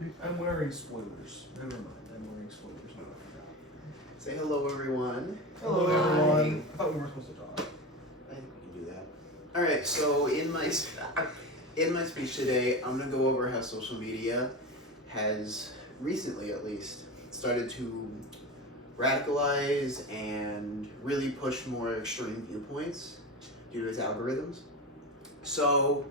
I'm wearing spoilers. Never mind. I'm wearing spoilers. No, I forgot. Say hello, everyone. Hello, everyone. I thought we were supposed to talk. I think we can do that. All right. So in my speech today, I'm gonna go over how social media has recently, at least, started to radicalize and really push more extreme viewpoints due to its algorithms. So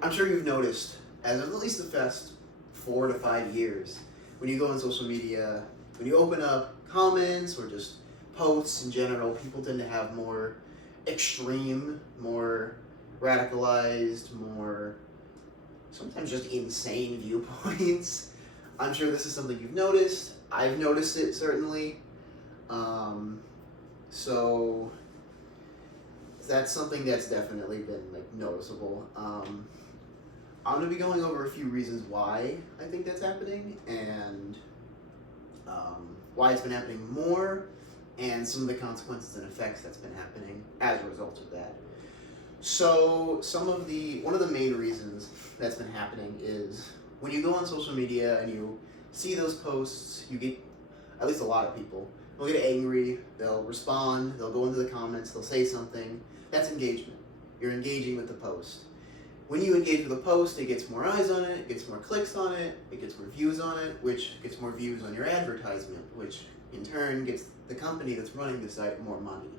I'm sure you've noticed, as of at least the past 4 to 5 years, when you go on social media, when you open up comments or just posts in general, people tend to have more extreme, more radicalized, more sometimes just insane viewpoints. I'm sure this is something you've noticed. I've noticed it, certainly. So that's something that's definitely been noticeable. I'm going to be going over a few reasons why I think that's happening, and why it's been happening more, and some of the consequences and effects that's been happening as a result of that. So one of the main reasons that's been happening is when you go on social media and you see those posts, you get, at least a lot of people, they'll get angry, they'll respond, they'll go into the comments, they'll say something. That's engagement. You're engaging with the post. When you engage with a post, it gets more eyes on it, it gets more clicks on it, it gets more views on it, which gets more views on your advertisement, which in turn gets the company that's running the site more money,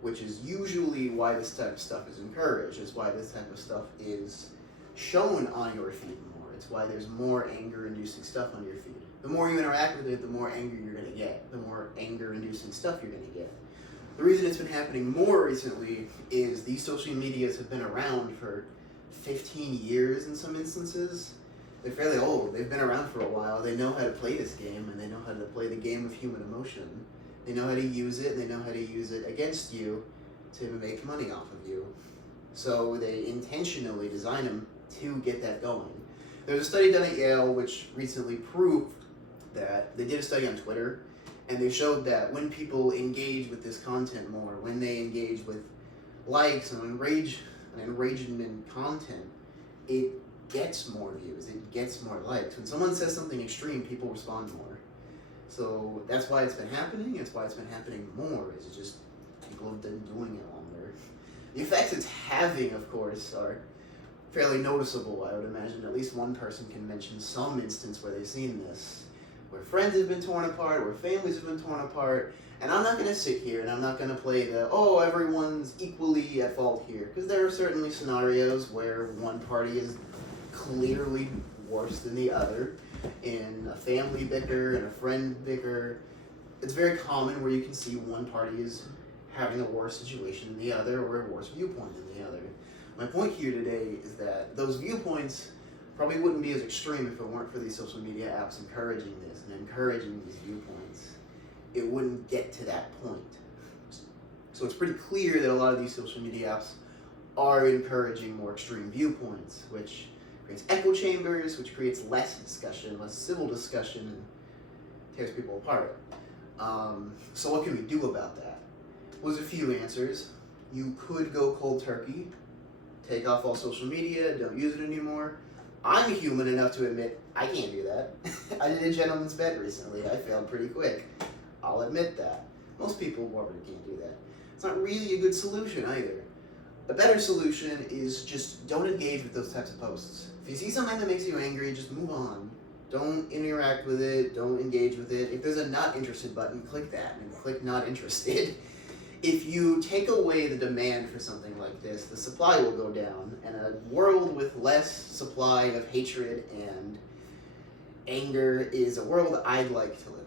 which is usually why this type of stuff is encouraged. It's why this type of stuff is shown on your feed more. It's why there's more anger-inducing stuff on your feed. The more you interact with it, the more angry you're going to get, the more anger-inducing stuff you're going to get. The reason it's been happening more recently is these social medias have been around for 15 years in some instances. They're fairly old. They've been around for a while. They know how to play this game, and they know how to play the game of human emotion. They know how to use it, and they know how to use it against you to make money off of you. So they intentionally design them to get that going. There's a study done at Yale which recently proved that they did a study on Twitter, and they showed that when people engage with this content more, when they engage with likes and engagement content, it gets more views, it gets more likes. When someone says something extreme, people respond more. So that's why it's been happening. It's why it's been happening more. It's just people have been doing it longer. The effects it's having, of course, are fairly noticeable. I would imagine at least one person can mention some instance where they've seen this, where friends have been torn apart, where families have been torn apart. And I'm not going to sit here and I'm not going to play the, oh, everyone's equally at fault here, because there are certainly scenarios where one party is clearly worse than the other. In a family bicker and a friend bicker, it's very common where you can see one party is having a worse situation than the other, or a worse viewpoint than the other. My point here today is that those viewpoints probably wouldn't be as extreme if it weren't for these social media apps encouraging this and encouraging these viewpoints. It wouldn't get to that point. So it's pretty clear that a lot of these social media apps are encouraging more extreme viewpoints, which creates echo chambers, which creates less discussion, less civil discussion, and tears people apart. So what can we do about that? Well, there's a few answers. You could go cold turkey, take off all social media, don't use it anymore. I'm human enough to admit I can't do that. I did a gentleman's bet recently. I failed pretty quick. I'll admit that. Most people probably can't do that. It's not really a good solution either. A better solution is just don't engage with those types of posts. If you see something that makes you angry, just move on. Don't interact with it, don't engage with it. If there's a not interested button, click that and click not interested. If you take away the demand for something like this, the supply will go down, and a world with less supply of hatred and anger is a world I'd like to live